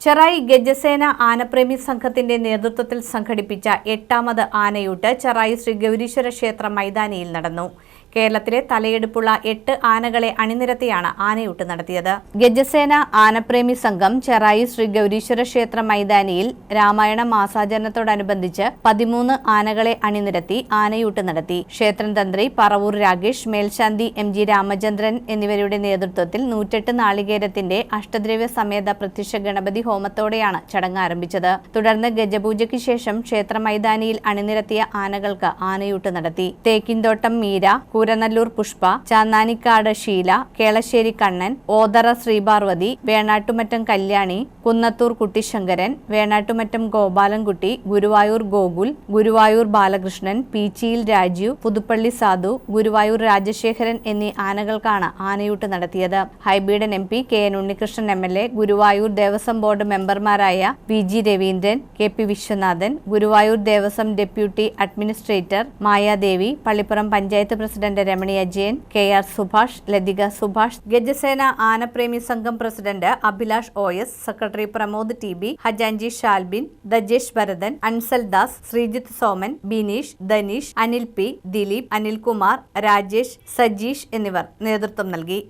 ചെറായി ഗജസേന ആനപ്രേമി സംഘത്തിന്റെ നേതൃത്വത്തിൽ സംഘടിപ്പിച്ച എട്ടാമത് ആനയൂട്ട് ചെറായി ശ്രീ ഗൗരീശ്വര ക്ഷേത്ര മൈതാനിയിൽ നടന്നു. കേരളത്തിലെ തലയെടുപ്പുള്ള എട്ട് ആനകളെ അണിനിരത്തിയാണ് ആനയൂട്ട് നടത്തിയത്. ഗജസേന ആനപ്രേമി സംഘം ചെറായി ശ്രീ ഗൗരീശ്വര ക്ഷേത്ര മൈതാനിയിൽ രാമായണ മാസാചരണത്തോടനുബന്ധിച്ച് പതിമൂന്ന് ആനകളെ അണിനിരത്തി ആനയൂട്ട് നടത്തി. ക്ഷേത്രം തന്ത്രി പറവൂർ രാകേഷ് മേൽശാന്തി എം ജി രാമചന്ദ്രൻ എന്നിവരുടെ നേതൃത്വത്തിൽ നൂറ്റെട്ട് നാളികേരത്തിന്റെ അഷ്ടദ്രവ്യ സമേത പ്രത്യക്ഷ ഗണപതി ഹോമത്തോടെയാണ് ചടങ്ങ് ആരംഭിച്ചത്. തുടർന്ന് ഗജപൂജയ്ക്ക് ശേഷം ക്ഷേത്ര മൈതാനിയിൽ അണിനിരത്തിയ ആനകൾക്ക് ആനയൂട്ട് നടത്തി. തേക്കിൻതോട്ടം മീര കൂരനല്ലൂർ പുഷ്പ ചാന്നാനിക്കാട് ഷീല കേളശ്ശേരി കണ്ണൻ ഓതറ ശ്രീപാർവതി വേണാട്ടുമറ്റം കല്യാണി കുന്നത്തൂർ കുട്ടിശങ്കരൻ വേണാട്ടുമറ്റം ഗോപാലൻകുട്ടി ഗുരുവായൂർ ഗോകുൽ ഗുരുവായൂർ ബാലകൃഷ്ണൻ പീച്ചിയിൽ രാജീവ് പുതുപ്പള്ളി സാധു ഗുരുവായൂർ രാജശേഖരൻ എന്നീ ആനകൾക്കാണ് ആനയൂട്ട് നടത്തിയത്. Hibi Eden M P K N Unnikrishnan M L A Guruvayur Devaswom board മെമ്പർമാരായ V G Raveendran K P Viswanathan Guruvayur Devaswom deputy administrator Mayadevi Pallippuram panchayat president Ramani Ajayan K R Subhash Lathika Subhash Gajasena ആനപ്രേമി സംഘം president Abhilash O S secretary Pramod T B Hajanji Shalbin Dajesh Bharathan Ansal Das Sreejith Soman Bineesh Dhaneesh Anil P Dileep Anilkumar Rajesh Sajeesh എന്നിവർ നേതൃത്വം നൽകി.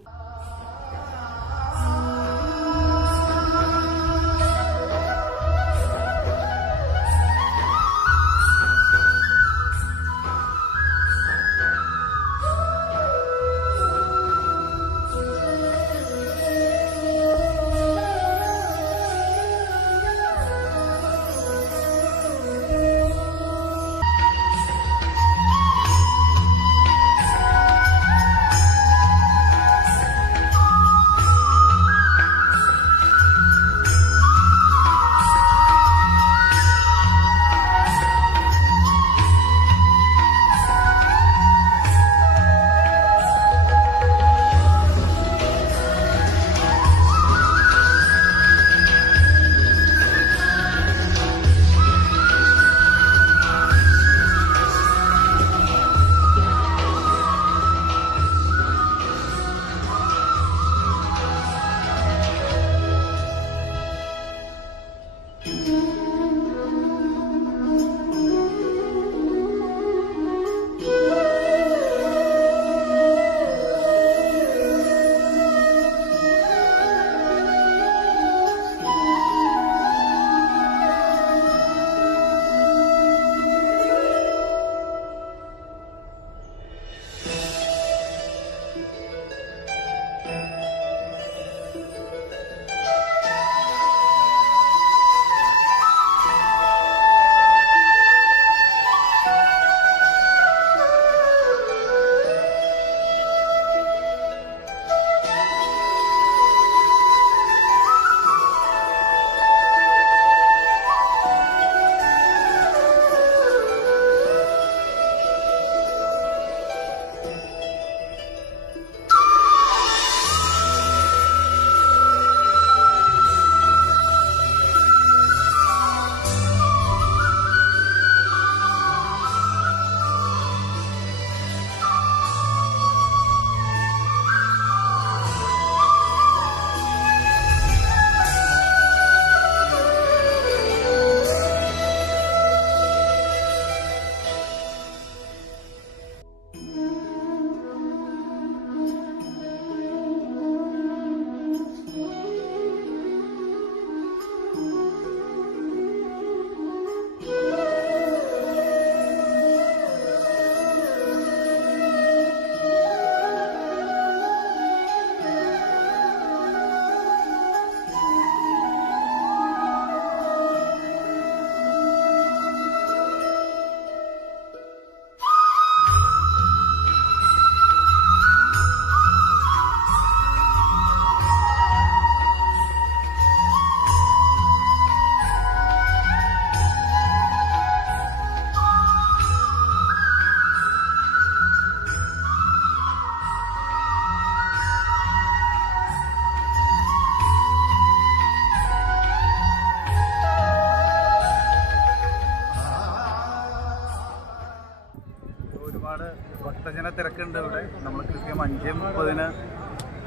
തിരക്കുണ്ട് ഇവിടെ. നമ്മൾ കൃത്യം അഞ്ച് മുപ്പതിന്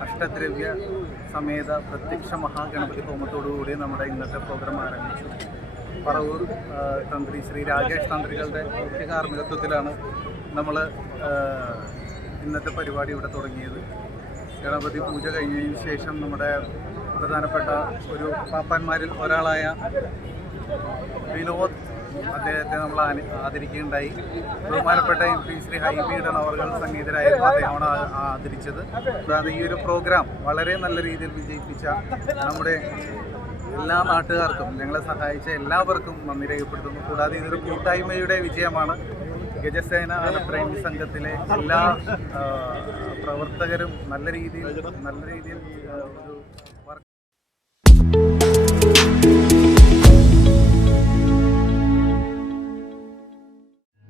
അഷ്ടദ്രവ്യ സമേത പ്രത്യക്ഷ മഹാഗണപതി ഹോമത്തോടുകൂടി നമ്മുടെ ഇന്നത്തെ പ്രോഗ്രാം ആരംഭിച്ചു. പറവൂർ തന്ത്രി ശ്രീ രാജേഷ് തന്ത്രികളുടെ മുഖ്യ കാർമ്മികത്വത്തിലാണ് നമ്മൾ ഇന്നത്തെ പരിപാടി ഇവിടെ തുടങ്ങിയത്. ഗണപതി പൂജ കഴിഞ്ഞതിന് ശേഷം നമ്മുടെ പ്രധാനപ്പെട്ട ഒരു പാപ്പാന്മാരിൽ ഒരാളായ വിനോദ് അദ്ദേഹത്തെ നമ്മൾ ആദരിക്കുകയുണ്ടായി. ബഹുമാനപ്പെട്ട എം പി ശ്രീ ഹൈബിയുടെ നവറുകൾ സംഗീതരായിരുന്നു അദ്ദേഹമാണ് ആദരിച്ചത്. കൂടാതെ ഈ ഒരു പ്രോഗ്രാം വളരെ നല്ല രീതിയിൽ വിജയിപ്പിച്ച നമ്മുടെ എല്ലാ നാട്ടുകാർക്കും ഞങ്ങളെ സഹായിച്ച എല്ലാവർക്കും നന്ദി രേഖപ്പെടുത്തുന്നു. കൂടാതെ ഇതൊരു കൂട്ടായ്മയുടെ വിജയമാണ്. ഗജസേന പ്രേമി സംഘത്തിലെ എല്ലാ പ്രവർത്തകരും നല്ല രീതിയിൽ നല്ല രീതിയിൽ ഒരു